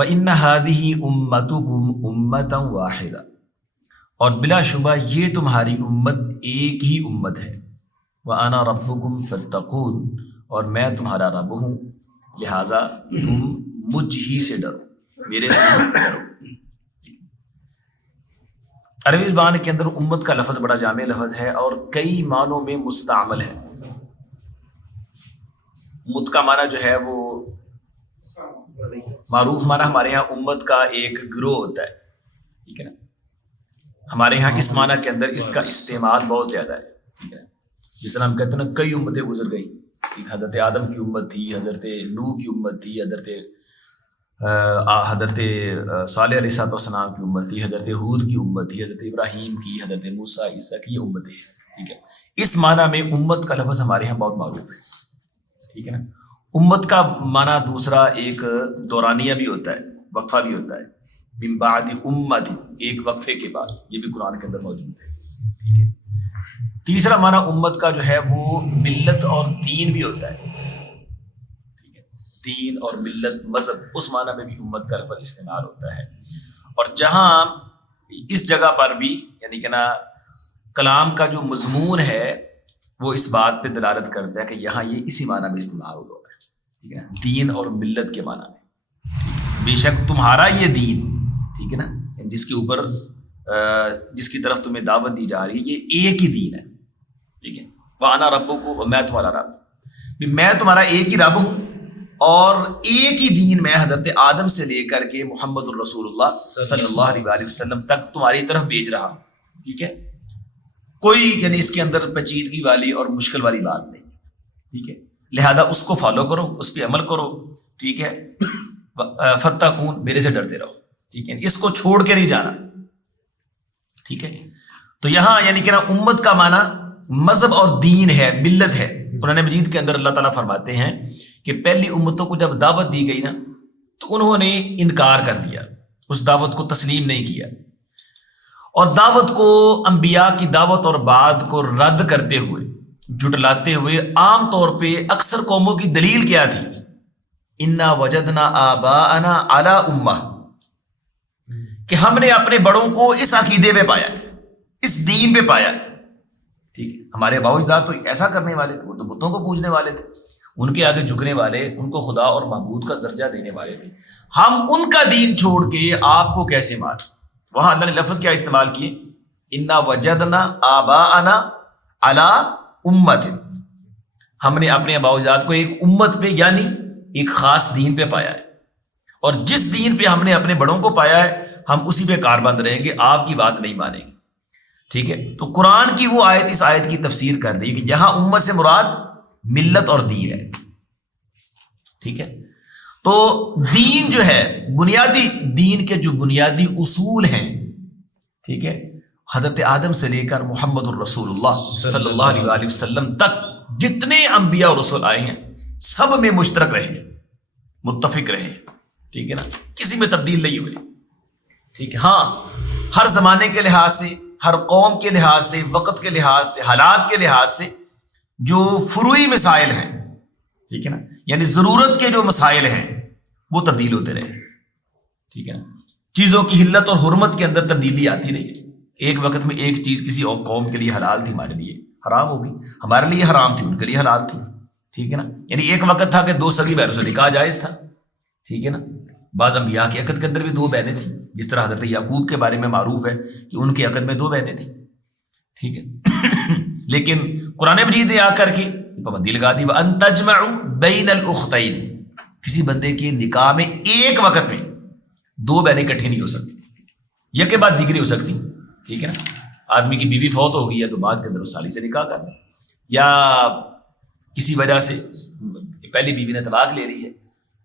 وَإِنَّ هَٰذِهِ أُمَّتُكُمْ أُمَّةً وَاحِدَةً، اور بلا شبہ یہ تمہاری امت ایک ہی امت ہے. وَأَنَا رَبُّكُمْ فَاتَّقُونِ، اور میں تمہارا رب ہوں لہٰذا تم مجھ ہی سے ڈرو، میرے سے ڈرو. عربی زبان کے اندر امت کا لفظ بڑا جامع لفظ ہے اور کئی معنوں میں مستعمل ہے. امت کا معنی جو ہے وہ معروف معنی ہمارے ہاں امت کا ایک گروہ ہوتا ہے، ٹھیک ہے نا. ہمارے ہاں اس معنی کے اندر اس کا استعمال بہت زیادہ ہے، ٹھیک ہے. جس طرح ہم کہتے ہیں نا کئی امتیں گزر گئیں، حضرت آدم کی امت تھی، حضرت نوح کی امت تھی، حضرت صالح علیہ السلام کی امت تھی، حضرت ہود کی امت تھی، حضرت ابراہیم کی، حضرت موسیٰ عیسیٰ کی یہ امتیں ہیں، ٹھیک ہے. اس معنی میں امت کا لفظ ہمارے ہاں بہت معروف ہے، ٹھیک ہے نا. امت کا معنی دوسرا ایک دورانیہ بھی ہوتا ہے، وقفہ بھی ہوتا ہے. من بعد امت، ایک وقفے کے بعد، یہ بھی قرآن کے اندر موجود ہے، ٹھیک ہے. تیسرا معنی امت کا جو ہے وہ ملت اور دین بھی ہوتا ہے، ٹھیک ہے. دین اور ملت، مذہب، اس معنی میں بھی امت کا لفظ استعمال ہوتا ہے. اور جہاں اس جگہ پر بھی یعنی کہ نا کلام کا جو مضمون ہے وہ اس بات پہ دلالت کرتا ہے کہ یہاں یہ اسی معنی میں استعمال ہو رہا ہے، ٹھیک ہے. دین اور ملت کے معنی میں، بے شک تمہارا یہ دین، ٹھیک ہے نا، جس کے اوپر جس کی طرف تمہیں دعوت دی جا رہی ہے، یہ ایک ہی دین ہے، ٹھیک ہے. وَأَنَا رَبُّكُمْ، میں تمہارا رب، میں تمہارا ایک ہی رب ہوں، اور ایک ہی دین میں حضرت آدم سے لے کر کے محمد الرسول اللہ صلی اللہ علیہ وآلہ وسلم تک تمہاری طرف بھیج رہا ہوں، ٹھیک ہے. کوئی یعنی اس کے اندر پیچیدگی والی اور مشکل والی بات نہیں، ٹھیک ہے. لہذا اس کو فالو کرو، اس پہ عمل کرو، ٹھیک ہے. فَاتَّقُونِ، میرے سے ڈرتے رہو، ٹھیک ہے. اس کو چھوڑ کے نہیں جانا، ٹھیک ہے. تو یہاں یعنی کہ نا امت کا معنی مذہب اور دین ہے، ملت ہے. قرآن مجید کے اندر اللہ تعالیٰ فرماتے ہیں کہ پہلی امتوں کو جب دعوت دی گئی نا تو انہوں نے انکار کر دیا، اس دعوت کو تسلیم نہیں کیا، اور دعوت کو، انبیاء کی دعوت اور بات کو رد کرتے ہوئے، جھٹلاتے ہوئے عام طور پہ اکثر قوموں کی دلیل کیا تھی؟ انا وجدنا آباءنا علی امہ، کہ ہم نے اپنے بڑوں کو اس عقیدے پہ پایا، اس دین پہ پایا، ٹھیک ہے. ہمارے باؤ اجداد تو ایسا کرنے والے تھے، وہ تو بتوں کو پوجنے والے تھے، ان کے آگے جھکنے والے، ان کو خدا اور معبود کا درجہ دینے والے تھے. ہم ان کا دین چھوڑ کے آپ کو کیسے مان؟ وہاں اللہ نے لفظ کیا استعمال کیے؟ انا وجدنا آباءنا علی امت، ہم نے اپنے آباء و اجداد کو ایک امت پہ یعنی ایک خاص دین پہ پایا ہے، اور جس دین پہ ہم نے اپنے بڑوں کو پایا ہے ہم اسی پہ کاربند رہیں گے، آپ کی بات نہیں مانیں گے، ٹھیک ہے. تو قرآن کی وہ آیت اس آیت کی تفسیر کر رہی ہے کہ یہاں امت سے مراد ملت اور دین ہے، ٹھیک ہے. تو دین جو ہے، بنیادی دین کے جو بنیادی اصول ہیں، ٹھیک ہے، حضرت آدم سے لے کر محمد الرسول اللہ صلی اللہ علیہ وآلہ وسلم تک جتنے انبیاء اور رسول آئے ہیں سب میں مشترک رہے، متفق رہے، ٹھیک ہے نا، کسی میں تبدیل نہیں ہوئی، ٹھیک ہے. ہاں ہر زمانے کے لحاظ سے، ہر قوم کے لحاظ سے، وقت کے لحاظ سے، حالات کے لحاظ سے جو فروعی مسائل ہیں، ٹھیک ہے نا، یعنی ضرورت کے جو مسائل ہیں وہ تبدیل ہوتے رہے، ٹھیک ہے نا. چیزوں کی حلت اور حرمت کے اندر تبدیلی آتی رہی ہے. ایک وقت میں ایک چیز کسی اور قوم کے لیے حلال تھی، ہمارے لیے حرام ہو گئی، ہمارے لیے حرام تھی، ان کے لیے حلال تھی، ٹھیک ہے نا. یعنی ایک وقت تھا کہ 2 سگی بہنوں سے نکاح جائز تھا، ٹھیک ہے نا. بعض انبیاء کے عقد کے اندر بھی 2 بہنیں تھیں، جس طرح حضرت یعقوب کے بارے میں معروف ہے کہ ان کے عقد میں 2 بہنیں تھیں، ٹھیک ہے. لیکن قرآن مجید نے آ کر کے پابندی لگا دی، وَأَن تَجْمَعُوا بَيْنَ الْأُخْتَيْنِ، کسی بندے کے نکاح میں ایک وقت میں 2 بہنیں اکٹھی نہیں ہو سکتی، یک کے بعد دیگری ہو سکتی، ٹھیک ہے نا. آدمی کی بیوی فوت ہو گئی ہے تو بعد کے اندر اس سالی سے نکاح کر لیں، یا کسی وجہ سے پہلی بیوی نے طلاق لے لی ہے،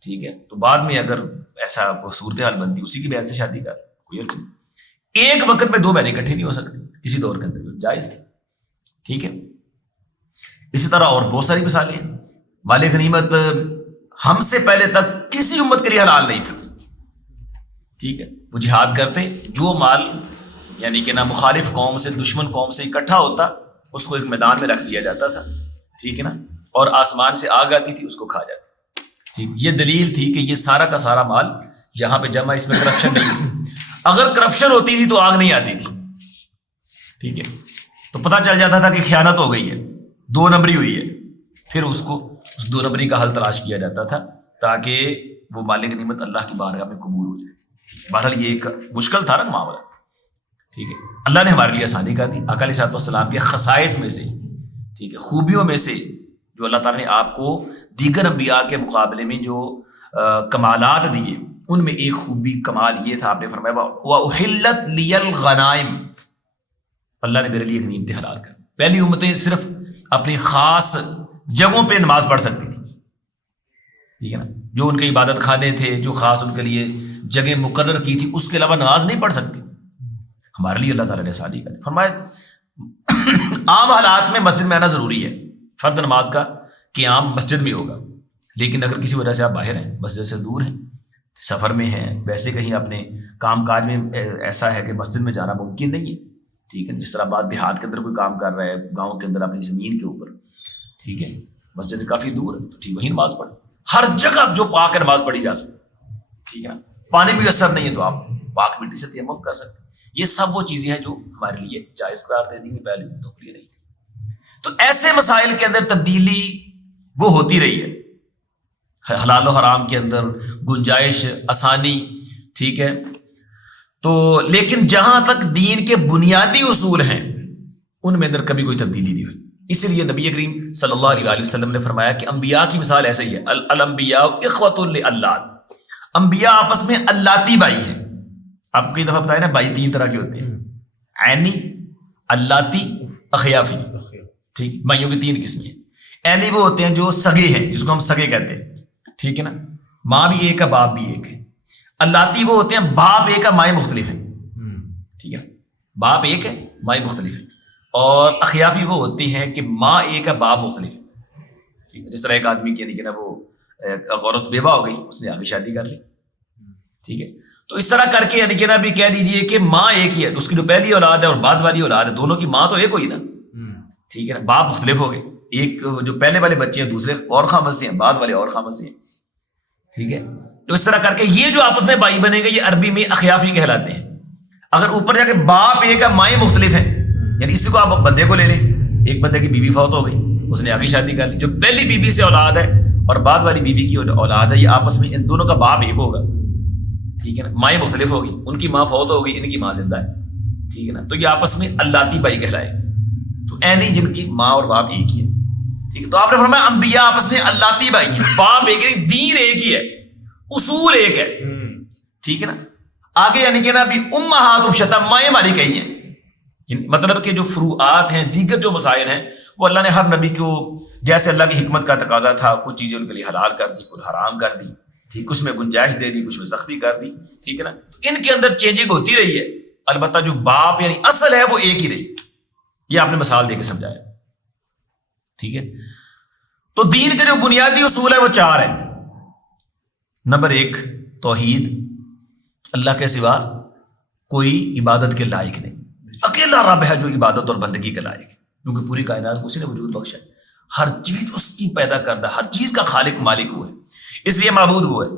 ٹھیک ہے، تو بعد میں اگر ایسا صورتحال بنتی اسی کی بہن سے شادی کر، کوئی حرج نہیں. ایک وقت میں 2 بہنیں اکٹھی نہیں ہو سکتی، کسی دور کے اندر جائز تھی، ٹھیک ہے. اسی طرح اور بہت ساری مثالیں ہیں. مال غنیمت ہم سے پہلے تک کسی امت کے لیے حلال نہیں تھا، ٹھیک ہے. وہ جہاد کرتے، جو مال یعنی کہ نہ مخالف قوم سے، دشمن قوم سے اکٹھا ہوتا اس کو ایک میدان میں رکھ دیا جاتا تھا، ٹھیک ہے نا، اور آسمان سے آگ آتی تھی اس کو کھا جاتی، ٹھیک. یہ دلیل تھی کہ یہ سارا کا سارا مال یہاں پہ جمع، اس میں کرپشن نہیں. اگر کرپشن ہوتی تھی تو آگ نہیں آتی تھی. ٹھیک ہے، تو پتہ چل جاتا تھا کہ خیانت ہو گئی ہے، 2 نمبری ہوئی ہے، پھر اس کو اس 2 نمبری کا حل تلاش کیا جاتا تھا تاکہ وہ مالک نعمت اللہ کی بارگاہ میں قبول ہو جائے. بہرحال یہ ایک مشکل تھا نا معاملہ. ٹھیک ہے، اللہ نے ہمارے لیے آسانی کر دی. آقا علیہ الصلوۃ والسلام کے خصائص میں سے، ٹھیک ہے، خوبیوں میں سے جو اللہ تعالیٰ نے آپ کو دیگر انبیاء کے مقابلے میں جو کمالات دیے، ان میں ایک خوبی کمال یہ تھا، آپ نے فرمایا وَأُحِلَّتْ لِيَ الْغَنَائِمُ، اللہ نے میرے لیے غنیمتیں حلال کر. پہلی امتیں صرف اپنی خاص جگہوں پہ نماز پڑھ سکتی تھی. ٹھیک ہے نا، جو ان کے عبادت خانے تھے، جو خاص ان کے لیے جگہ مقرر کی تھی، اس کے علاوہ نماز نہیں پڑھ سکتی. ہمارے لیے اللہ تعالیٰ نے آسانی کر دی. فرمایا عام حالات میں مسجد میں آنا ضروری ہے، فرد نماز کا قیام مسجد میں ہوگا. لیکن اگر کسی وجہ سے آپ باہر ہیں، مسجد سے دور ہیں، سفر میں ہیں، ویسے کہیں اپنے کام کاج میں ایسا ہے کہ مسجد میں جانا ممکن نہیں ہے. ٹھیک ہے، جس طرح بعد دیہات کے اندر کوئی کام کر رہا ہے، گاؤں کے اندر اپنی زمین کے اوپر، ٹھیک ہے، مسجد سے کافی دور ہے، تو ٹھیک وہیں نماز پڑھ. ہر جگہ جو پاک نماز پڑھی جا سکتی. ٹھیک ہے نا، پانی بھی اثر نہیں ہے تو آپ پاک مٹی سے تیمم کر سکتے. یہ سب وہ چیزیں ہیں جو ہمارے لیے جائز قرار دے دی گئی، پہلے امتوں کے لیے نہیں. تو ایسے مسائل کے اندر تبدیلی وہ ہوتی رہی ہے، حلال و حرام کے اندر گنجائش، آسانی. ٹھیک ہے، تو لیکن جہاں تک دین کے بنیادی اصول ہیں ان میں اندر کبھی کوئی تبدیلی نہیں ہوئی. اسی لیے نبی کریم صلی اللہ علیہ وسلم نے فرمایا کہ انبیاء کی مثال ایسے ہی ہے، الانبیاء اخوۃ للات، انبیاء آپس میں اللاتی بھائی ہیں. آپ کو کئی دفعہ بتایا نا، بھائی 3 طرح کے ہوتے ہیں، عینی، اللاتی، اخیافی. ٹھیک، بھائیوں کی 3 قسمیں ہیں. عینی وہ ہوتے ہیں جو سگے ہیں، جس کو ہم سگے کہتے ہیں. ٹھیک ہے نا، ماں بھی ایک ہے، باپ بھی ایک ہے. اللاتی وہ ہوتے ہیں باپ ایک ہے، مائیں مختلف ہیں. ٹھیک ہے، باپ ایک ہے، مائیں مختلف ہیں. اور اخیافی وہ ہوتی ہیں کہ ماں ایک ہے، باپ مختلف ہے. ٹھیک ہے، جس طرح ایک آدمی کی نا وہ عورت بیوہ ہو گئی، اس نے آگے شادی کر لی. ٹھیک ہے، تو اس طرح کر کے یعنی کہ نا بھی کہہ دیجئے کہ ماں ایک ہی ہے، اس کی جو پہلی اولاد ہے اور بعد والی اولاد ہے، دونوں کی ماں تو ایک ہوئی نا. ٹھیک ہے نا، باپ مختلف ہو گئے، ایک جو پہلے والے بچے ہیں دوسرے اور خامد سے ہیں، بعد والے اور خامد سے ہیں. ٹھیک ہے، تو اس طرح کر کے یہ جو آپس میں بھائی بنے گے یہ عربی میں اخیافی کہلاتے ہیں. اگر اوپر جا کے باپ ایک ہے، مائیں مختلف ہیں، یعنی اسی کو آپ بندے کو لے لیں، ایک بندے کی بیوی فوت ہو گئی، اس نے آگے شادی کر لی، جو پہلی بیوی سے اولاد ہے اور بعد والی بیوی کی اولاد ہے، یہ آپس میں ان دونوں کا باپ ایک ہوگا. ٹھیک ہے نا، مائیں مختلف ہوگی، ان کی ماں فوت ہو گئی، ان کی ماں زندہ ہے. ٹھیک ہے نا، تو یہ آپس میں اللاتی بھائی کہلائے. تو عینی جن کی ماں اور باپ ایک ہی ہے. ٹھیک ہے، تو آپ نے فرمایا انبیاء آپس میں اللاتی بھائی ہیں، باپ ایک ہے، دین ایک ہی ہے، اصول ایک ہے. ٹھیک ہے نا، آگے یعنی کہ نا ابھی امہات شتى، مائیں ہماری کہی ہیں. مطلب کہ جو فروعات ہیں، دیگر جو مسائل ہیں، وہ اللہ نے ہر نبی کو جیسے اللہ کی حکمت کا تقاضا تھا، کچھ چیزیں ان کے لیے حلال کر دی، کچھ حرام کر دی. ٹھیک، کچھ میں گنجائش دے دی، کچھ میں سختی کر دی. ٹھیک ہے نا، تو ان کے اندر چینجنگ ہوتی رہی ہے، البتہ جو باپ یعنی اصل ہے وہ ایک ہی رہی. یہ آپ نے مثال دے کے سمجھایا. ٹھیک ہے، تو دین کے جو بنیادی اصول ہے وہ 4 ہیں. نمبر 1 توحید، اللہ کے سوا کوئی عبادت کے لائق نہیں، اکیلا رب ہے جو عبادت اور بندگی کے لائق ہے، کیونکہ پوری کائنات کو اسی نے وجود بخشا ہے، ہر چیز اس کی پیدا کردہ، ہر چیز کا خالق مالک وہ ہے، اس لیے معبود وہ ہے.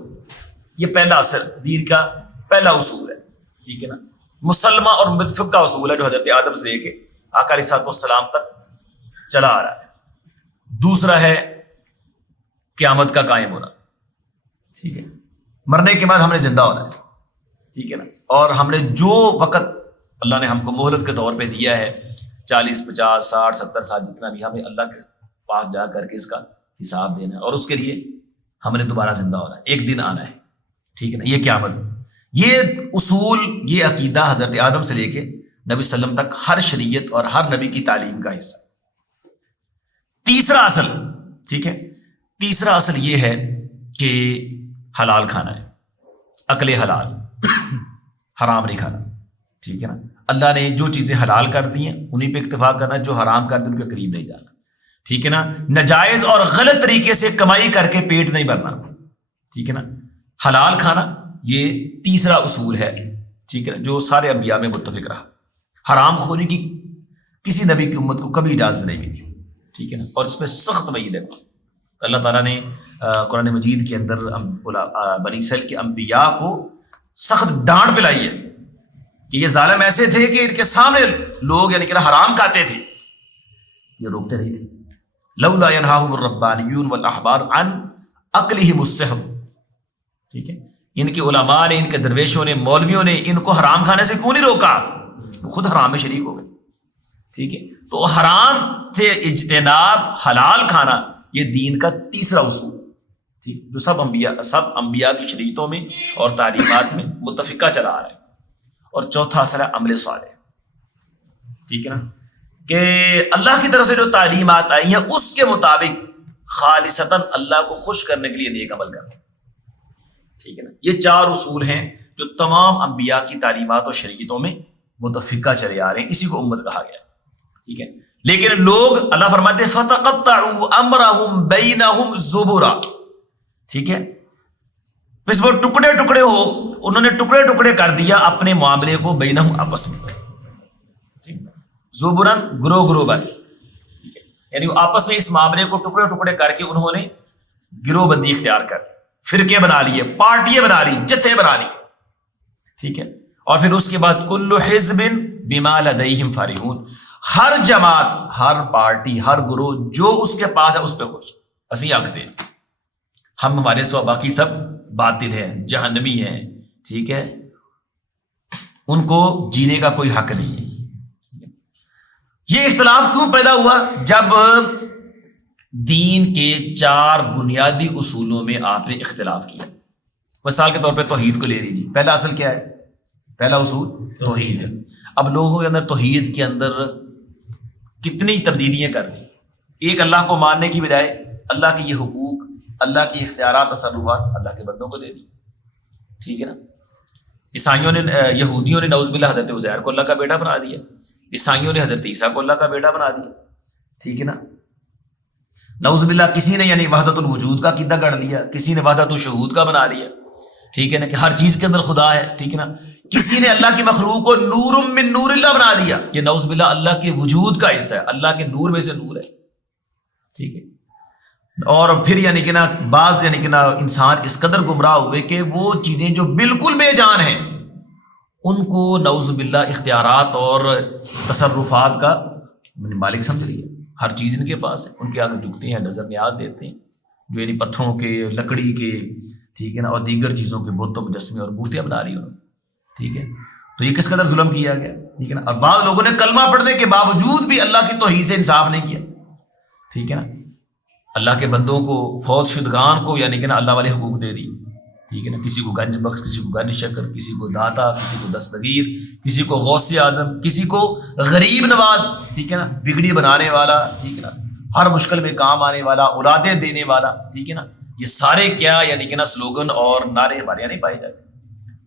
یہ پہلا اصل دین کا پہلا اصول ہے. ٹھیک ہے نا، مسلمہ اور متفق کا اصول ہے جو حضرت آدم سے لے کے آقا علیہ السلام تک چلا آ رہا ہے. دوسرا ہے قیامت کا قائم ہونا. ٹھیک ہے، مرنے کے بعد ہم نے زندہ ہونا ہے. ٹھیک ہے نا، اور ہم نے جو وقت اللہ نے ہم کو مہلت کے طور پہ دیا ہے، 40 50 60 70 سال جتنا بھی، ہمیں اللہ کے پاس جا کر کے اس کا حساب دینا ہے، اور اس کے لیے ہم نے دوبارہ زندہ ہونا ہے، ایک دن آنا ہے. ٹھیک ہے نا، یہ قیامت، یہ اصول، یہ عقیدہ حضرت آدم سے لے کے نبی صلی اللہ علیہ وسلم تک ہر شریعت اور ہر نبی کی تعلیم کا حصہ. تیسرا اصل، ٹھیک ہے، تیسرا اصل یہ ہے کہ حلال کھانا ہے، اکل حلال، حرام نہیں کھانا. ٹھیک ہے نا، اللہ نے جو چیزیں حلال کر دی ہیں انہیں پہ اکتفا کرنا، جو حرام کر دی ان کے قریب نہیں جانا. ٹھیک ہے نا، ناجائز اور غلط طریقے سے کمائی کر کے پیٹ نہیں بھرنا. ٹھیک ہے نا، حلال کھانا یہ تیسرا اصول ہے. ٹھیک ہے نا، جو سارے انبیاء میں متفق رہا. حرام خوری کی کسی نبی کی امت کو کبھی اجازت نہیں ملی. ٹھیک ہے نا، اور اس پہ سخت وعید ہے. اللہ تعالیٰ نے قرآن مجید کے اندر بنی اسرائیل کے انبیاء کو سخت ڈانٹ پلائی ہے کہ یہ ظالم ایسے تھے کہ ان کے سامنے لوگ یعنی کہ حرام کھاتے تھے، یہ روکتے نہیں تھے. لولا ینہاہم الربانیون والاحبار عن اکلہم السحت. ٹھیک ہے، ان کے علماء نے، ان کے درویشوں نے، مولویوں نے ان کو حرام کھانے سے کیوں نہیں روکا؟ وہ خود حرام میں شریک ہو گئے. ٹھیک ہے، تو حرام سے اجتناب، حلال کھانا، یہ دین کا تیسرا اصول، ٹھیک، جو سب انبیاء کی شریعتوں میں اور تعلیمات میں متفقہ چلا آ رہا ہے. اور چوتھا اثر ہے عمل صالح. ٹھیک ہے نا، کہ اللہ کی طرف سے جو تعلیمات آئی ہیں اس کے مطابق خالصتاً اللہ کو خوش کرنے کے لیے نیک عمل کرنا. ٹھیک ہے نا، یہ چار اصول ہیں جو تمام انبیاء کی تعلیمات اور شریعتوں میں متفقہ چلے آ رہے ہیں، اسی کو امت کہا گیا ہے. ٹھیک ہے، لیکن لوگ، اللہ فرماتے ہیں فَتَقَطَّعُوا أَمْرَهُمْ بَيْنَهُمْ زُبُرًا. ٹھیک ہے، بس وہ ٹکڑے ٹکڑے ہو، انہوں نے ٹکڑے ٹکڑے کر دیا اپنے معاملے کو بینہم آپس میں. زبرن، گروہ گروہ بن، ٹھیک ہے، یعنی وہ آپس میں اس معاملے کو ٹکڑے ٹکڑے کر کے انہوں نے گروہ بندی اختیار کر، فرقے بنا لیے، پارٹیاں بنا لی، جتھے بنا لی. ٹھیک ہے، اور پھر اس کے بعد کل حزب بما لدیہم فرحون. ہر جماعت، ہر پارٹی، ہر گروہ جو اس کے پاس ہے اس پہ خوش. اسی آختے ہیں ہم، ہمارے سوا باقی سب باطل ہیں، جہنمی ہیں. ٹھیک ہے، ان کو جینے کا کوئی حق نہیں ہے. یہ اختلاف کیوں پیدا ہوا؟ جب دین کے چار بنیادی اصولوں میں آپ نے اختلاف کیا. مثال کے طور پہ توحید کو لے لیجیے. پہلا اصل کیا ہے؟ پہلا اصول توحید ہے. اب لوگوں کے اندر توحید کے اندر کتنی تبدیلیاں کر دی. ایک اللہ کو ماننے کی بجائے اللہ کے یہ حقوق، اللہ کی اختیارات، تصرفات اللہ کے بندوں کو دے دی. ٹھیک ہے نا، عیسائیوں نے، یہودیوں نے نعوذ باللہ حضرت عزیر کو اللہ کا بیٹا بنا دیا، عیسائیوں نے حضرت عیسیٰ کو اللہ کا بیٹا بنا دیا. ٹھیک ہے نا، نعوذ باللہ کسی نے یعنی وحدت الوجود کا عقیدہ گڑھ لیا، کسی نے وحدت الشہود کا بنا لیا. ٹھیک ہے نا، کہ ہر چیز کے اندر خدا ہے. ٹھیک ہے نا، کسی نے اللہ کی مخلوق کو نور من نور اللہ بنا دیا، یہ نعوذ باللہ اللہ کے وجود کا حصہ ہے، اللہ کے نور میں سے نور ہے. ٹھیک ہے، اور پھر یعنی کہ نا بعض یعنی کہ نا انسان اس قدر گمراہ ہوئے کہ وہ چیزیں جو بالکل بے جان ہیں ان کو نعوذ باللہ اختیارات اور تصرفات کا مالک سمجھ لیے. ہر چیز ان کے پاس ہے، ان کے آگے جھکتے ہیں، نظر نیاز دیتے ہیں، جو یعنی پتھروں کے، لکڑی کے، ٹھیک ہے نا، اور دیگر چیزوں کے بت و مجسمے اور مورتیاں بنا رہی انہوں نے. ٹھیک ہے، تو یہ کس قدر ظلم کیا گیا. ٹھیک ہے نا، اور بعض لوگوں نے کلمہ پڑھنے کے باوجود بھی اللہ کی توحید سے انصاف نہیں کیا. ٹھیک ہے نا، اللہ کے بندوں کو، فوت شدگان کو یعنی کہ نا اللہ والے حقوق دے دی. ٹھیک ہے نا، کسی کو گنج بخش، کسی کو گنج شکر، کسی کو داتا، کسی کو دستگیر، کسی کو غوث اعظم، کسی کو غریب نواز. ٹھیک ہے نا، بگڑی بنانے والا. ٹھیک ہے نا، ہر مشکل میں کام آنے والا، اولادیں دینے والا. ٹھیک ہے نا، یہ سارے کیا یعنی کہ نا سلوگن اور نعرے ہمارے یہاں نہیں پائے جاتے.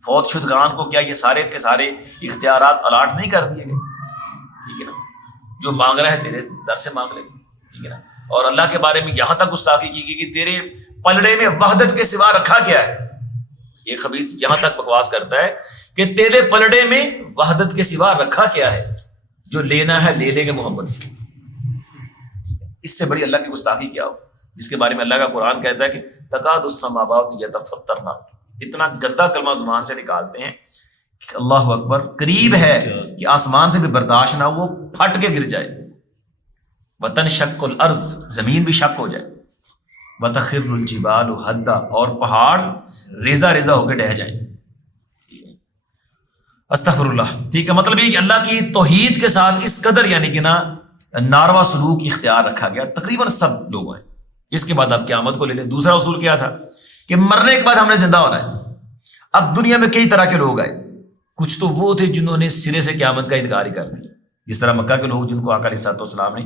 فوت شدگان کو کیا یہ سارے کے سارے اختیارات الاٹ نہیں کر دیے گئے. ٹھیک ہے نا، جو مانگ رہا ہے تیرے در سے مانگ لے. ٹھیک ہے نا، اور اللہ کے بارے میں یہاں تک گستاخی کی گئی کہ تیرے پلڑے میں وحدت کے سوا رکھا گیا ہے. ایک خبیث یہاں تک بکواس کرتا ہے کہ تیرے پلڑے میں وحدت کے سوا رکھا کیا ہے، جو لینا ہے لے لیں گے محمد سے. اس سے بڑی اللہ کی گستاخی کیا ہو، جس کے بارے میں اللہ کا قرآن کہتا ہے کہ تکاد السماوات یتفطرن. اتنا گندا کلمہ زبان سے نکالتے ہیں کہ اللہ اکبر، قریب ہے کہ آسمان سے بھی برداشت نہ ہو، وہ پھٹ کے گر جائے. وتنشق الارض، زمین بھی شق ہو جائے. وتخر الجبال ہدا، اور پہاڑ ریزہ ریزہ ہو کے ڈہ جائیں. استغفر اللہ. ٹھیک ہے، مطلب یہ کہ اللہ کی توحید کے ساتھ اس قدر یعنی کہ نا ناروا سلوک اختیار رکھا گیا تقریباً سب لوگوں ہیں. اس کے بعد آپ قیامت کو لے لیں. دوسرا اصول کیا تھا کہ مرنے کے بعد ہم نے زندہ ہونا ہے. اب دنیا میں کئی طرح کے لوگ آئے. کچھ تو وہ تھے جنہوں نے سرے سے قیامت کا انکار ہی کر دیا، جس طرح مکہ کے لوگ جن کو آقا علیہ الصلوۃ والسلام نے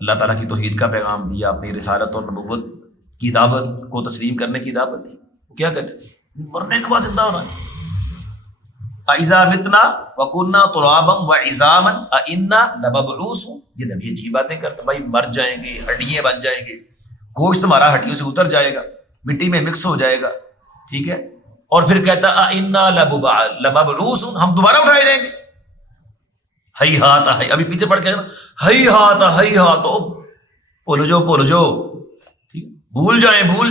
اللہ تعالیٰ کی توحید کا پیغام دیا، اپنی رسالت اور نبوت کی دعوت کو تسلیم کرنے کی دعوت دی. وہ کیا کہتے تھے؟ مرنے کے بعد زندہ ہونا ہے. اِذَا مِتْنَا وَكُنَّا تُرَابًا وَعِظَامًا أَإِنَّا لَمَبْعُوثُونَ. یہ نبی عجیب باتیں کرتے، بھائی مر جائیں گے، ہڈیاں بن جائیں گے، گوشت تمہارا ہڈیوں سے اتر جائے گا، مٹی میں مکس ہو جائے گا. ٹھیک ہے، اور پھر کہتا أَإِنَّا لَمَبْعُوثُونَ، ہم دوبارہ اٹھائے جائیں گے. ہئی ہاتھ ہے، ابھی پیچھے پڑھ کے ہئی ہاتھ، ہئی ہاتھ، بولو جو. ٹھیک، بھول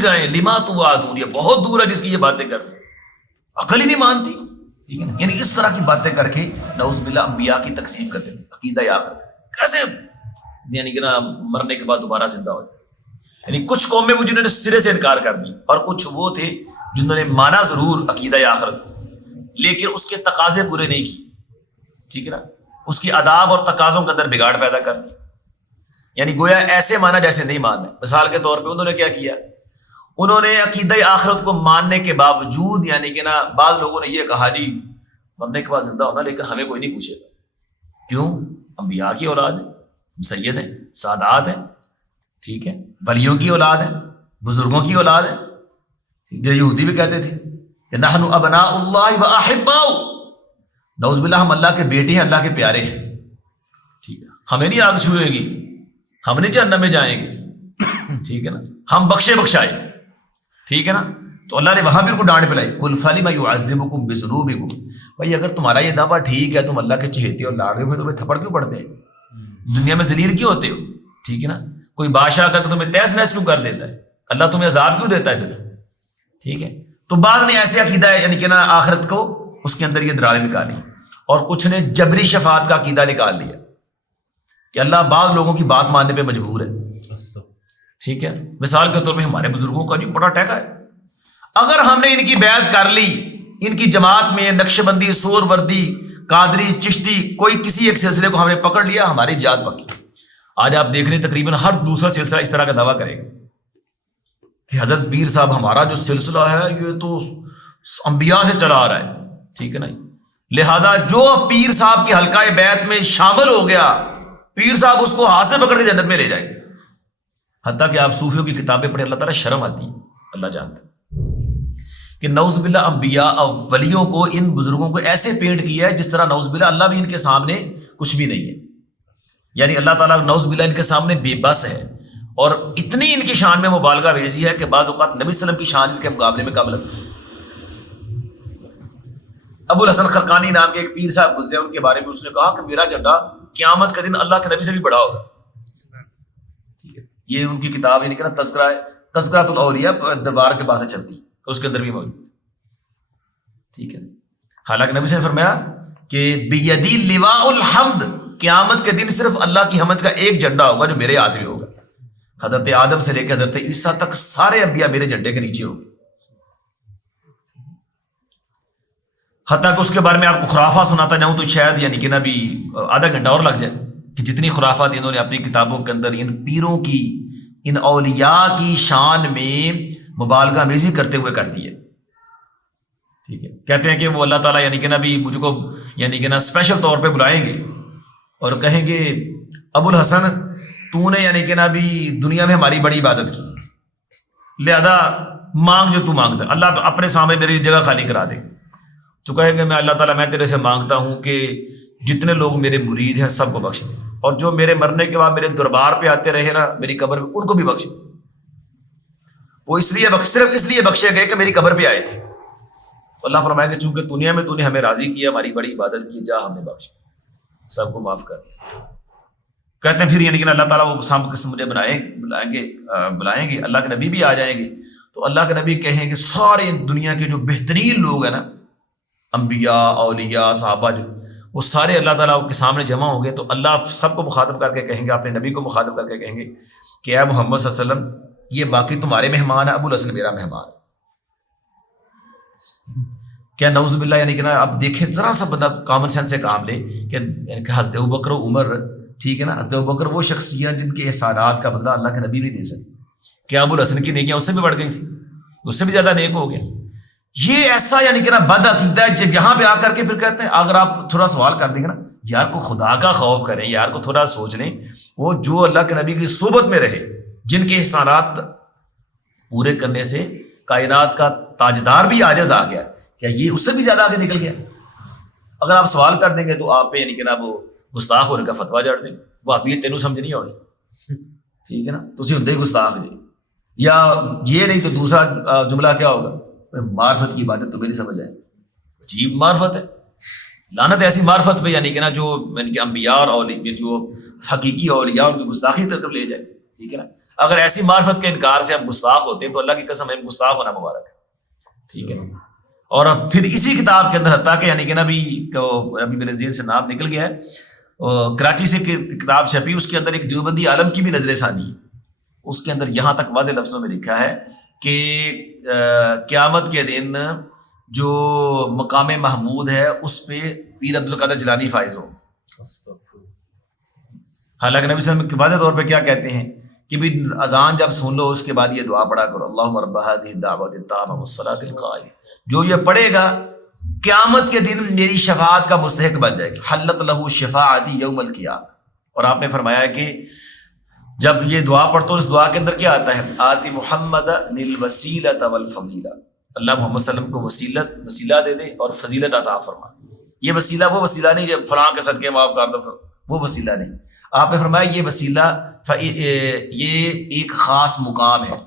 جائیں لما توعدون، یہ بہت دور ہے جس کی یہ باتیں کرتے، عقل ہی نہیں مانتی، ٹھیک ہے نا. یعنی اس طرح کی باتیں کر کے نعوذ باللہ انبیاء کی تکذیب کرتے تھے. عقیدہ آخرت کیسے یعنی کہ نا مرنے کے بعد دوبارہ زندہ ہو جائے. یعنی کچھ قومیں وہ جنہوں نے سرے سے انکار کر دی، اور کچھ وہ تھے جنہوں نے مانا ضرور عقیدہ آخرت لیکن اس کے تقاضے پورے نہیں کی، ٹھیک ہے نا، اس کی آداب اور تقاضوں کے اندر بگاڑ پیدا کر دی. یعنی گویا ایسے مانا جیسے نہیں ماننا. مثال کے طور پہ انہوں نے کیا کیا، انہوں نے عقیدہ آخرت کو ماننے کے باوجود یعنی کہ نا بعض لوگوں نے یہ کہا جی مرنے کے بعد زندہ ہونا لیکن ہمیں کوئی نہیں پوچھے گا. کیوں؟ انبیاء کی اولاد ہیں، سید ہیں، سادات ہیں، ٹھیک ہے، ولیوں کی اولاد ہیں، بزرگوں کی اولاد ہیں. جو یہودی بھی کہتے تھے کہ نحن ابناء اللہ و احباؤ، نعوذ باللہ ہم اللہ کے بیٹے ہیں، اللہ کے پیارے ہیں، ٹھیک ہے، ہمیں نہیں آگ چھوئے گی، ہم نہیں جہنم میں جائیں گے، ٹھیک ہے نا، ہم بخشے بخشائے، ٹھیک ہے نا. تو اللہ نے وہاں بھی ان کو ڈانٹ پلائی، قل فلم یعذبکم بذنوبکم. بھائی اگر تمہارا یہ دعویٰ ٹھیک ہے، تم اللہ کے چہیتے اور لاڈلے ہوئے، تمہیں تھپڑ کیوں پڑتے ہیں؟ دنیا میں ذلیل کیوں ہوتے ہو؟ ٹھیک ہے نا. کوئی بادشاہ کر کے تمہیں تہس نہس کیوں کر دیتا ہے؟ اللہ تمہیں عذاب کیوں دیتا ہے پھر؟ ٹھیک ہے. تو بعض نے ایسے عقیدہ یعنی کہ نا آخرت کو اس کے اندر یہ دراریں نکالی، اور کچھ نے جبری شفاعت کا عقیدہ نکال لیا کہ اللہ بعض لوگوں کی بات ماننے پہ مجبور ہے. ٹھیک ہے. مثال کے طور پہ ہمارے بزرگوں کا جو بڑا ٹیکا ہے، اگر ہم نے ان کی بیعت کر لی، ان کی جماعت میں نقش بندی، سور وردی، قادری، چشتی، کوئی کسی ایک سلسلے کو ہم نے پکڑ لیا، ہماری جات پکی. آج آپ دیکھ رہے ہیں تقریباً ہر دوسرا سلسلہ اس طرح کا دعویٰ کرے گا کہ حضرت پیر صاحب ہمارا جو سلسلہ ہے یہ تو انبیاء سے چلا آ رہا ہے، ٹھیک ہے نا. لہذا جو پیر صاحب کی حلقہ بیعت میں شامل ہو گیا، پیر صاحب اس کو ہاتھ سے پکڑ کے جنت میں لے جائیں گے. حتیٰ کہ آپ صوفیوں کی کتابیں پڑھیں، اللہ تعالیٰ شرم آتی ہے، اللہ جانتا ہے کہ نعوذ باللہ انبیاء اور ولیوں کو، ان بزرگوں کو ایسے پینٹ کیا ہے جس طرح نعوذ باللہ اللہ بھی ان کے سامنے کچھ بھی نہیں ہے. یعنی اللہ تعالیٰ نعوذ باللہ ان کے سامنے بے بس ہے، اور اتنی ان کی شان میں مبالغہ بیزی ہے کہ بعض اوقات نبی صلی اللہ علیہ وسلم کی شان ان کے مقابلے میں کم لگتی ہے. ابو الحسن خرقانی نام کے ایک پیر صاحب گزرے، ان کے بارے میں اس نے کہا کہ میرا جھنڈا قیامت کا دن اللہ کے نبی سے بھی بڑا ہوگا. یہ ان کی کتاب یعنی کہ نا تذکرہ ہے، تذکرۃ الاولیاء دربار کے پاس سے چلتی، اس کے اندر بھی موجود، ٹھیک ہے. حالانکہ نبی سے فرمایا کہ بیدی لواء الحمد، قیامت کے دن صرف اللہ کی حمد کا ایک جھنڈا ہوگا جو میرے ہاتھ میں ہوگا. حضرت آدم سے لے کے حضرت عیسیٰ تک سارے انبیاء میرے جھنڈے کے نیچے ہوں گے. حتیٰ کہ اس کے بارے میں آپ کو خرافات سناتا جاؤں تو شاید یعنی کہ نا بھی آدھا گھنٹہ اور لگ جائے کہ جتنی خرافات انہوں نے اپنی کتابوں کے اندر ان پیروں کی، ان اولیاء کی شان میں مبالغہ میزی کرتے ہوئے کر دی ہے. ٹھیک ہے. کہتے ہیں کہ وہ اللہ تعالیٰ یعنی کہ نا بھی مجھ کو یعنی کہ نا اسپیشل طور پہ بلائیں گے اور کہیں گے ابو الحسن تو نے یعنی کہ نا بھی دنیا میں ہماری بڑی عبادت کی، لہذا مانگ جو تو مانگتا ہے، اللہ اپنے سامنے میری جگہ خالی کرا دے. تو کہیں گے میں اللہ تعالیٰ میں تیرے سے مانگتا ہوں کہ جتنے لوگ میرے مرید ہیں سب کو بخش دے، اور جو میرے مرنے کے بعد میرے دربار پہ آتے رہے نا میری قبر پہ، ان کو بھی بخش دے. وہ صرف اس لیے بخشے گئے کہ میری قبر پہ آئے تھے. تو اللہ فرمائے کہ چونکہ دنیا میں تو نے ہمیں راضی کیا، ہماری بڑی عبادت کی، جا ہم نے بخش سب کو معاف کر دیا. کہتے ہیں پھر یعنی کہ اللہ تعالیٰ وہ سام قسم مجھے بلائیں گے، اللہ کے نبی بھی آ جائیں گے. تو اللہ کے نبی کہیں کہ سارے دنیا کے جو بہترین لوگ ہیں نا، انبیاء، اولیاء، صحابہ، جو وہ سارے اللہ تعالیٰ کے سامنے جمع ہوں گے. تو اللہ سب کو مخاطب کر کے کہیں گے، اپنے نبی کو مخاطب کر کے کہیں گے کہ اے محمد صلی اللہ علیہ وسلم، یہ باقی تمہارے مہمان ہے، ابو الحسن میرا مہمان ہے. کیا نعوذ باللہ یعنی کہ نا اب دیکھیں ذرا سا بندہ کامن سینس سے کام لے کہ یعنی کہ حضرت ابوبکر و عمر، ٹھیک ہے نا، حضرت ابوبکر وہ شخصیت جن کے احسانات کا بدلہ اللہ کے نبی نہیں دے سکتے. کیا ابو الحسن کی نیکیاں اس سے بھی بڑھ گئی تھیں؟ اس سے بھی زیادہ نیک ہو گیا. یہ ایسا یعنی کہ نا بد عقیدہ ہے. جب یہاں پہ آ کر کے پھر کہتے ہیں، اگر آپ تھوڑا سوال کر دیں گے نا، یار کو خدا کا خوف کریں، یار کو تھوڑا سوچ لیں، وہ جو اللہ کے نبی کی صحبت میں رہے، جن کے احسانات پورے کرنے سے کائنات کا تاجدار بھی عاجز آ گیا، کیا یہ اس سے بھی زیادہ آگے نکل گیا؟ اگر آپ سوال کر دیں گے تو آپ پہ یعنی کہ نا وہ گستاخ ہونے کا فتویٰ جڑ دیں گے. وہ آپ یہ تینوں سمجھ نہیں ہونی، ٹھیک ہے نا، تسی ہوں گستاخ جی. یا یہ نہیں تو دوسرا جملہ کیا ہوگا، معرفت کی عبادت تمہیں نہیں سمجھ آئے. عجیب معرفت ہے، لعنت ایسی معرفت پہ یعنی کہ نا جو یعنی کہ انبیاء اور اولیاء جو حقیقی اولیاء ان کی گستاخی تک لے جائے. ٹھیک ہے نا. اگر ایسی معرفت کے انکار سے ہم گستاخ ہوتے ہیں تو اللہ کی قسم ہمیں گستاخ ہونا مبارک ہے. ٹھیک ہے نا. اور اب پھر اسی کتاب کے اندر حتیٰ کہ یعنی کہ نا ابھی میرے ذہن سے نام نکل گیا ہے، کراچی سے کتاب چھپی، اس کے اندر ایک دیوبندی عالم کی بھی نظر ثانی ہے. اس کے اندر یہاں تک واضح لفظوں میں لکھا ہے کہ قیامت کے دن جو مقام محمود ہے اس پہ پیر عبد القادر جیلانی فائز ہو. حالانکہ نبی صلی اللہ علیہ وسلم واضح طور پہ کیا کہتے ہیں کہ بھی اذان جب سن لو اس کے بعد یہ دعا پڑھا کرو، اللہم رب هذه الدعوۃ التامۃ والصلاۃ القائمۃ. جو یہ پڑھے گا قیامت کے دن میری شفاعت کا مستحق بن جائے گا، حلت لہ شفاعتی یوم القیامہ. اور آپ نے فرمایا کہ جب یہ دعا پڑھتے ہو اس دعا کے اندر کیا آتا ہے، آتی محمد الوسیلۃ والفضیلہ، اللہ محمد صلی اللہ علیہ وسلم کو وسیلہ دے دے اور فضیلت عطا فرما. یہ وسیلہ وہ وسیلہ نہیں جو فلاں کے صدقے معاف کر دو، وہ وسیلہ نہیں. آپ نے فرمایا یہ وسیلہ یہ ایک خاص مقام ہے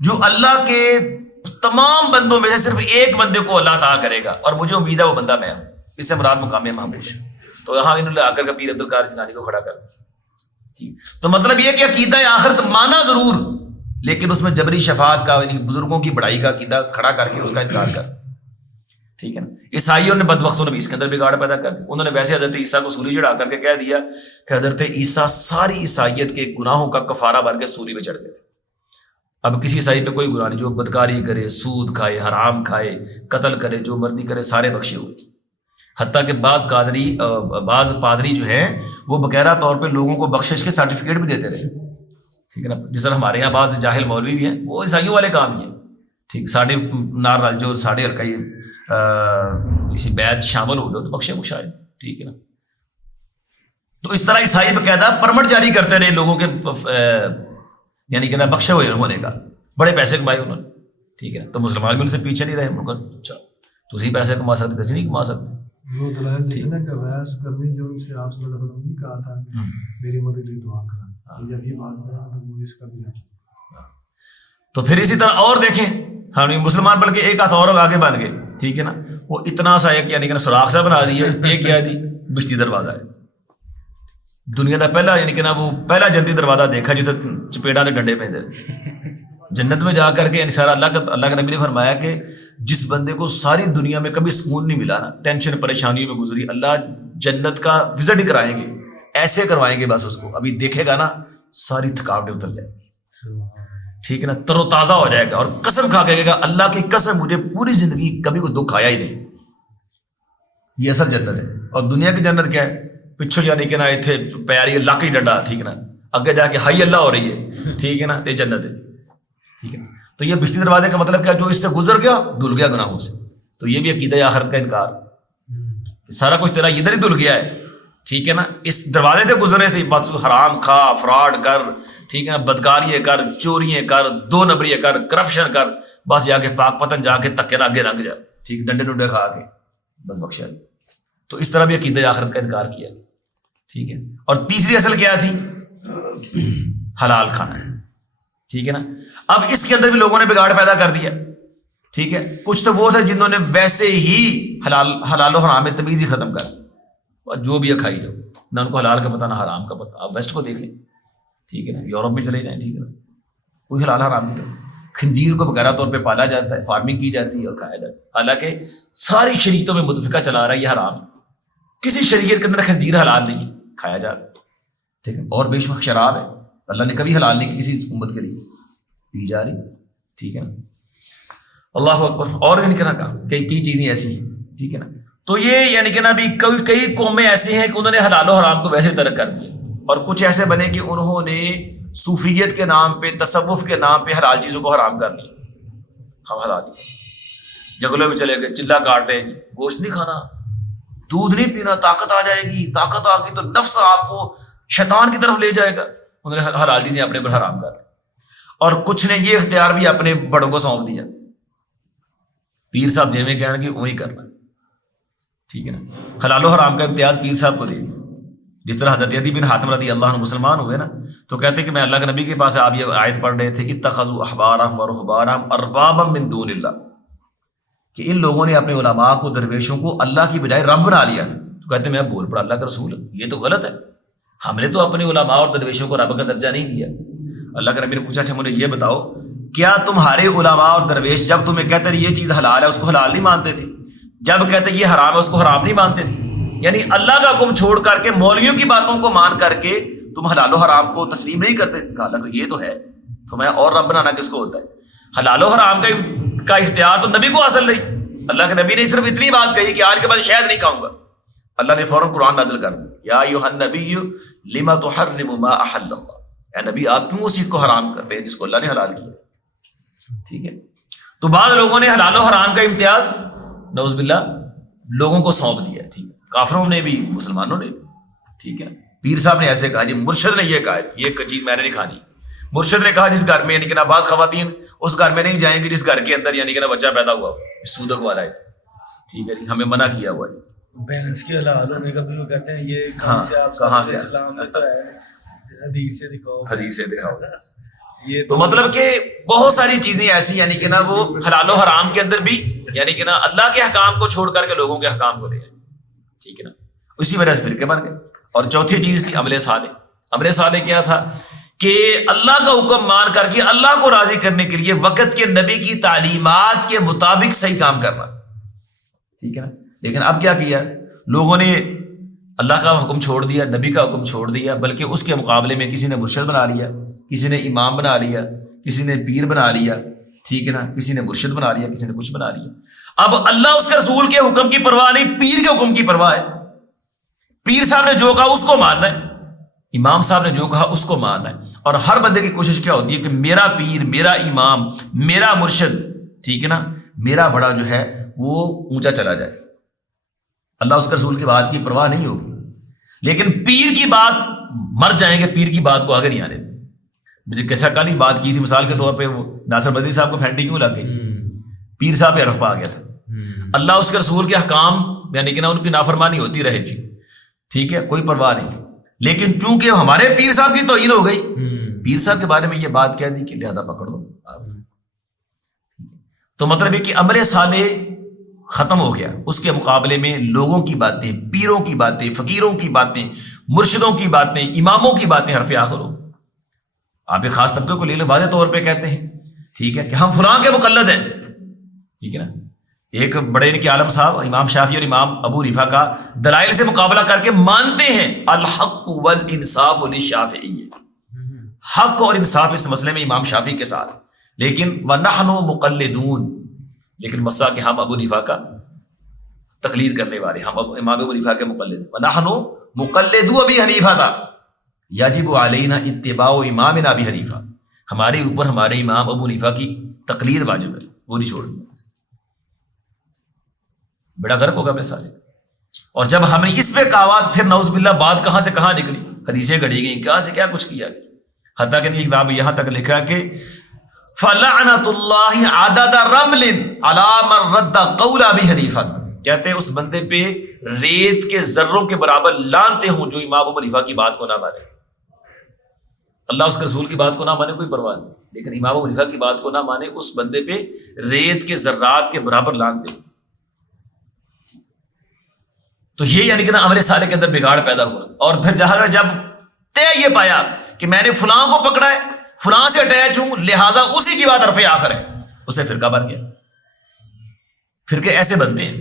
جو اللہ کے تمام بندوں میں سے صرف ایک بندے کو اللہ عطا کرے گا، اور مجھے امید ہے وہ بندہ میں ہوں. اس سے مراد مقام محمود. تو یہاں انہوں نے آ کر پیر عبد القادر جیلانی کو کھڑا کر دیا. تو مطلب یہ کہ عقیدہ آخرت مانا ضرور، لیکن اس میں جبری شفاعت کا یعنی بزرگوں کی بڑائی کا عقیدہ کھڑا کر کے اس کا انکار کر. ٹھیک ہے نا. عیسائیوں نے بدبختوں نے بھی اس کے اندر بگاڑ پیدا کر دی. انہوں نے ویسے حضرت عیسیٰ کو سولی چڑھا کر کے کہہ دیا کہ حضرت عیسیٰ ساری عیسائیت کے گناہوں کا کفارہ بن کے سولی پہ چڑھ گئے تھے. اب کسی عیسائی پہ کوئی گناہ نہیں، جو بدکاری کرے، سود کھائے، حرام کھائے، قتل کرے، جو مرضی کرے، سارے بخشے ہوئے. حتیٰ کہ بعض پادری جو ہیں وہ باقاعدہ طور پہ لوگوں کو بخشش کے سرٹیفکیٹ بھی دیتے رہے. ٹھیک ہے نا. جس طرح ہمارے یہاں بعض جاہل مولوی بھی ہیں، وہ عیسائیوں والے کام ہی ہیں. ٹھیک، ساڑھے نار جو ساڑھے ہلکا کسی بیعت شامل ہو جاؤ تو بخشے بخشائے. ٹھیک ہے نا. تو اس طرح عیسائی باقاعدہ پرمٹ جاری کرتے رہے لوگوں کے یعنی کہ نا بخشے ہوئے ہونے کا، بڑے پیسے کمائے انہوں نے. ٹھیک ہے. تو مسلمان بھی ان سے پیچھے نہیں رہے. ان کا اچھا تو اسی پیسے کما سکتے، کسی نہیں کما سکتے. وہ دلائل دیکھنا کہ ویس کرنی جو ان سے آپ صلی اللہ علیہ وسلم نے کہا تھا کہ میری مدد لیے دعا کرنا، جب یہ بات کرا تو وہ اس کا بھی ہے. تو پھر اسی طرح اور دیکھیں ہم مسلمان بلکہ ایک ہاتھ اور آگے بن گئے. ٹھیک ہے نا. وہ اتنا سا ایک یعنی کہ سوراخ سا بنا دیا، ایک کیا دی بشتی دروازہ ہے. دنیا کا پہلا یعنی کہ نا وہ پہلا جنتی دروازہ دیکھا جتنے چپیڑا نے ڈنڈے پہ دے جنت میں جا کر کے سارا اللہ کے نبی نے فرمایا کہ جس بندے کو ساری دنیا میں کبھی سکون نہیں ملا نا، ٹینشن پریشانیوں میں گزری، اللہ جنت کا وزٹ ہی کرائیں گے، ایسے کروائیں گے بس اس کو ابھی دیکھے گا نا ساری تھکاوٹیں اتر جائیں گی. ٹھیک ہے نا. تر و تازہ ہو جائے گا اور قسم کھا کے کہے گا اللہ کی قسم مجھے پوری زندگی کبھی کوئی دکھ آیا ہی نہیں. یہ اصل جنت ہے. اور دنیا کی جنت کیا ہے، پچھو یعنی کہ نا اتنے پیاری لاکھ ہی ڈنڈا. ٹھیک ہے نا. اگے جا کے ہائی اللہ ہو رہی ہے. ٹھیک ہے نا. یہ جنت ہے. ٹھیک ہے. تو یہ بشتی دروازے کا مطلب کیا، جو اس سے گزر گیا دھل گیا گناہوں سے. تو یہ بھی عقیدہ آخرت کا انکار، سارا کچھ تیرا ادھر ہی دھل گیا ہے. ٹھیک ہے نا. اس دروازے سے گزرنے سے بس حرام کھا، فراڈ کر، ٹھیک ہے نا، بدکاریاں کر، چوریاں کر، دو نمبریاں کر، کرپشن کر، بس جا کے پاک پتن جا کے تکے آگے لنگ جا. ٹھیک، ڈنڈے ڈنڈے کھا کے بس بخشا. تو اس طرح بھی عقیدہ آخرت کا انکار کیا. ٹھیک ہے. اور تیسری اصل کیا تھی، حلال کھانا ہے. ٹھیک ہے نا. اب اس کے اندر بھی لوگوں نے بگاڑ پیدا کر دیا. ٹھیک ہے. کچھ تو وہ تھے جنہوں نے ویسے ہی حلال و حرام میں تمیز ہی ختم کر، اور جو بھی کھائی جاؤ، نہ ان کو حلال کا پتہ نہ حرام کا پتہ. آپ ویسٹ کو دیکھ لیں. ٹھیک ہے نا. یورپ میں چلے جائیں. ٹھیک ہے نا. کوئی حلال حرام نہیں. خنزیر کو بغیر طور پہ پالا جاتا ہے، فارمنگ کی جاتی ہے اور کھایا جاتا ہے. حالانکہ ساری شریعتوں میں متفقہ چلا رہا ہے یہ حرام. کسی شریعت کے اندر خنزیر حلال نہیں ہے، کھایا جا رہا ہے. ٹھیک ہے. اور بے شک شراب ہے، اللہ نے کبھی حلال نہیں کی کسی امت کے لیے، پی جا رہی. ٹھیک ہے نا. اللہ اکبر. اور یعنی کہ نا کئی چیزیں ایسی ہیں. ٹھیک ہے نا. تو یہ یعنی کہ نا بھی کئی قومیں ایسی ہیں کہ انہوں نے حلال و حرام کو ویسے ترک کر دیا، اور کچھ ایسے بنے کہ انہوں نے صوفیت کے نام پہ، تصوف کے نام پہ حلال چیزوں کو حرام کر لیا. ہم حلال جنگلوں میں چلے گئے، چلا کاٹ رہے ہیں، گوشت نہیں کھانا، دودھ نہیں پینا، طاقت آ جائے گی، طاقت آ گئی تو نفس آپ کو شیطان کی طرف لے جائے گا. انہوں نے حلال چیزیں اپنے پر حرام کر لی. اور کچھ نے یہ اختیار بھی اپنے بڑوں کو سونپ دیا، پیر صاحب جیویں کہنے کہ وہی کرنا. ٹھیک ہے نا. حلال و حرام کا امتیاز پیر صاحب کو دے دیا. جس طرح حضرت عدی بن حاتم رضی اللہ عنہ مسلمان ہوئے نا، تو کہتے کہ میں اللہ کے نبی کے پاس آپ یہ آیت پڑھ رہے تھے، اتخذوا احبارهم ورهبانهم اربابا من دون اللہ، کہ ان لوگوں نے اپنے علماء کو، درویشوں کو اللہ کی بجائے رب بنا لیا. تو کہتے میں بول پڑا اللہ کا رسول، یہ تو غلط ہے. ہم نے تو اپنے علماء اور درویشوں کو رب کا درجہ نہیں دیا. اللہ کے نبی نے پوچھا اچھا مجھے یہ بتاؤ کیا تمہارے علماء اور درویش جب تمہیں کہتے ہیں یہ چیز حلال ہے اس کو حلال نہیں مانتے تھے، جب کہتے یہ حرام ہے اس کو حرام نہیں مانتے تھے؟ یعنی اللہ کا حکم چھوڑ کر کے مولویوں کی باتوں کو مان کر کے تم حلال و حرام کو تسلیم نہیں کرتے؟ کہا اللہ تو یہ تو ہے، تمہیں اور رب بنانا کس کو ہوتا ہے؟ حلال و حرام کا اختیار تو نبی کو حاصل نہیں، اللہ کے نبی نے صرف اتنی بات کہی کہ آج کے بعد شاید نہیں کھاؤں گا، اللہ نے فوراً قرآن نازل کر دیا یا ایھا النبی لما تحرم ما احل اللہ، اے نبی آپ کیوں اس چیز کو حرام کرتے ہیں جس کو اللہ نے حلال کیا؟ ٹھیک ہے، تو بعض لوگوں نے حلال و حرام کا امتیاز نعوذ باللہ لوگوں کو سونپ دیا ہے، ٹھیک ہے، کافروں نے بھی مسلمانوں نے بھی، ٹھیک ہے، پیر صاحب نے ایسے کہا جی مرشد نے یہ کہا یہ چیز میں نے نہیں کھانی، مرشد نے کہا جس گھر میں یعنی کہ نا بعض خواتین اس گھر میں نہیں جائیں گی جس گھر کے اندر یعنی کہ نا بچہ پیدا ہوا سودک والا ہے، ٹھیک ہے جی، ہمیں منع کیا ہوا ہے بیلنس کے حلال ہونے کا بھی وہ کہتے ہیں یہ ہاں کہاں سے اسلام میں تو ہے حدیث سے دکھاؤ، حدیث سے دکھاؤ، یہ تو مطلب کہ بہت ساری چیزیں ایسی یعنی کہ نا وہ حلال و حرام کے اندر بھی یعنی کہ نا اللہ کے حکام کو چھوڑ کر کے لوگوں کے حکام کو لے جائیں، ٹھیک ہے نا، اسی وجہ سے فرقے بن گئے۔ اور چوتھی چیز تھی عمل صالح۔ عمل صالح کیا تھا کہ اللہ کا حکم مان کر کے اللہ کو راضی کرنے کے لیے وقت کے نبی کی تعلیمات کے مطابق صحیح کام کرنا، ٹھیک ہے نا۔ لیکن اب کیا کیا لوگوں نے؟ اللہ کا حکم چھوڑ دیا، نبی کا حکم چھوڑ دیا، بلکہ اس کے مقابلے میں کسی نے مرشد بنا لیا، کسی نے امام بنا لیا، کسی نے پیر بنا لیا، ٹھیک ہے نا، کسی نے مرشد بنا لیا، کسی نے کچھ بنا لیا۔ اب اللہ اس کے رسول کے حکم کی پرواہ نہیں، پیر کے حکم کی پرواہ ہے۔ پیر صاحب نے جو کہا اس کو ماننا ہے، امام صاحب نے جو کہا اس کو ماننا ہے، اور ہر بندے کی کوشش کیا ہوتی ہے کہ میرا پیر، میرا امام، میرا مرشد، ٹھیک ہے نا، میرا بڑا جو ہے وہ اونچا چلا جائے۔ اللہ اس کے رسول کی بات کی پرواہ نہیں ہوگی، لیکن پیر کی بات مر جائیں گے، پیر کی بات کو آگے نہیں آنے دیں۔ مجھے کیسا کل ہی بات کی تھی مثال کے طور پہ، وہ ناصر بدری صاحب کو پھینٹی کیوں لگ گئی؟ پیر صاحب پہ عرف پا گیا تھا۔ اللہ اس کے رسول کے احکام یعنی کہ نا ان کی نافرمانی ہوتی رہے گی، ٹھیک ہے، کوئی پرواہ نہیں، لیکن چونکہ ہمارے پیر صاحب کی توہین ہو گئی، پیر صاحب کے بارے میں یہ بات کہہ دی کہ لہذا پکڑو۔ تو مطلب ہے کہ عمل صالح ختم ہو گیا، اس کے مقابلے میں لوگوں کی باتیں، پیروں کی باتیں، فقیروں کی باتیں، مرشدوں کی باتیں، اماموں کی باتیں حرف آخر ہو۔ آپ ایک خاص طبقے کو لے لیں، واضح طور پہ کہتے ہیں، ٹھیک ہے، کہ ہم فلاں کے مقلد ہیں، ٹھیک ہے نا۔ ایک بڑے ان کے عالم صاحب امام شافعی اور امام ابو حنیفہ کا دلائل سے مقابلہ کر کے مانتے ہیں الحق والانصاف للشافعی، حق اور انصاف اس مسئلے میں امام شافعی کے ساتھ، لیکن وَنَحْنُ مُقَلِّدُونَ، لیکن مسئلہ کہ ہم ابو حنیفہ کا تقلید کرنے والے، ہم امام ابو حنیفہ کے مقلد، وَنَحْنُ مُقَلِّدُو ابی حنیفہ تھا یجب علینا اتباع امامنا ابی حنیفہ، ہمارے اوپر ہمارے امام ابو حنیفہ کی تقلید واجب ہے، وہ نہیں چھوڑنی۔ بڑا غرق ہوگا میرے سارے۔ اور جب ہم نے اس پہ کہا پھر نعوذ باللہ بات کہاں سے کہاں نکلی، حدیثیں گھڑی گئیں، کہاں سے کیا کچھ کیا گیا، حتیٰ کہ ایک کتاب یہاں تک لکھا کہ فَلَعْنَةُ اللَّهِ عَدَدَ رَمْلٍ عَلَى مَنْ رَدَّ قَوْلَ أَبِي حَنِيفَةَ، کہتے ہیں اس بندے پہ ریت کے ذروں کے برابر لانتے ہوں جو امام ابو حنیفہ کی بات کو نہ مانے۔ اللہ اس کے رسول کی بات کو نہ مانے کوئی پرواہ نہیں، لیکن امام ابو حنیفہ کی بات کو نہ مانے، اس بندے پہ ریت کے ذرات کے برابر لانتے ہیں۔ تو یہ یعنی کہ نا عمل صالح کے اندر بگاڑ پیدا ہوا، اور پھر جب طے یہ پایا کہ میں نے فلاں کو پکڑا ہے، فلاں سے اٹیچ ہوں، لہٰذا اسی کی بات حرف آخر ہے، اسے فرقہ بن گیا۔ فرقے ایسے بنتے ہیں،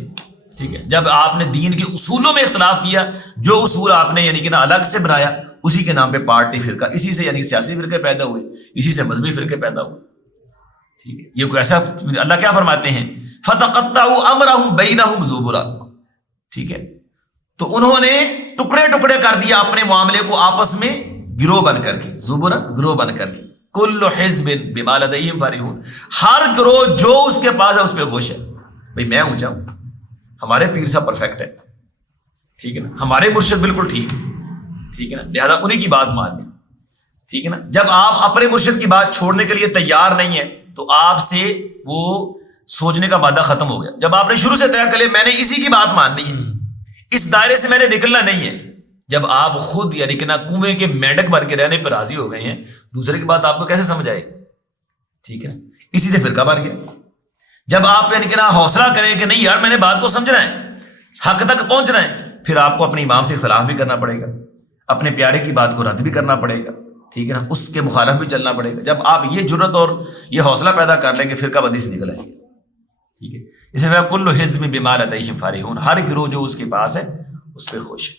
ٹھیک ہے، جب آپ نے دین کے اصولوں میں اختلاف کیا، جو اصول آپ نے یعنی کہ نا الگ سے بنایا، اسی کے نام پہ پارٹی فرقہ، اسی سے یعنی سیاسی فرقے پیدا ہوئے، اسی سے مذہبی فرقے پیدا ہوئے، ٹھیک ہے۔ یہ کوئی ایسا، اللہ کیا فرماتے ہیں فَتَقَطَّعُوا أَمْرَهُمْ بَيْنَهُمْ زُبُرًا، ٹھیک ہے، تو انہوں نے ٹکڑے ٹکڑے کر دیا اپنے معاملے کو آپس میں گروہ بن کر کے، زبر گروہ بن کر کے، کل حزب بما لدیہم فرحون، ہر گروہ جو اس کے پاس ہے اس پہ خوش ہے، بھئی میں اونچا ہوں، ہمارے پیر صاحب پرفیکٹ ہے، ٹھیک ہے نا، ہمارے مرشد بالکل ٹھیک ہے، ٹھیک ہے نا، لہذا انہیں کی بات مان لیں، ٹھیک ہے نا۔ جب آپ اپنے مرشد کی بات چھوڑنے کے لیے تیار نہیں ہیں تو آپ سے وہ سوچنے کا مادہ ختم ہو گیا۔ جب آپ نے شروع سے طے کر لیا میں نے اسی کی بات ماننی ہے، اس دائرے سے میں نے نکلنا نہیں ہے، جب آپ خود یعنی کہ نا کنویں کے مینڈک بن کے رہنے پر راضی ہو گئے ہیں، دوسرے کی بات آپ کو کیسے سمجھ آئے گی، ٹھیک ہے نا، اسی سے فرقہ بن گیا۔ جب آپ یعنی کہ نا حوصلہ کریں کہ نہیں یار میں نے بات کو سمجھنا ہے، حق تک پہنچنا ہے، پھر آپ کو اپنے امام سے اختلاف بھی کرنا پڑے گا، اپنے پیارے کی بات کو رد بھی کرنا پڑے گا، ٹھیک ہے نا، اس کے مخالف بھی چلنا پڑے گا. جب آپ یہ جرت اور یہ حوصلہ پیدا کر لیں گے فرقہ بندی سے نکل آئیں گے. ٹھیک ہے، اسے کل حزب بما لدیہم فارحون، ہر گروہ جو اس کے پاس ہے اس پہ خوش ہے.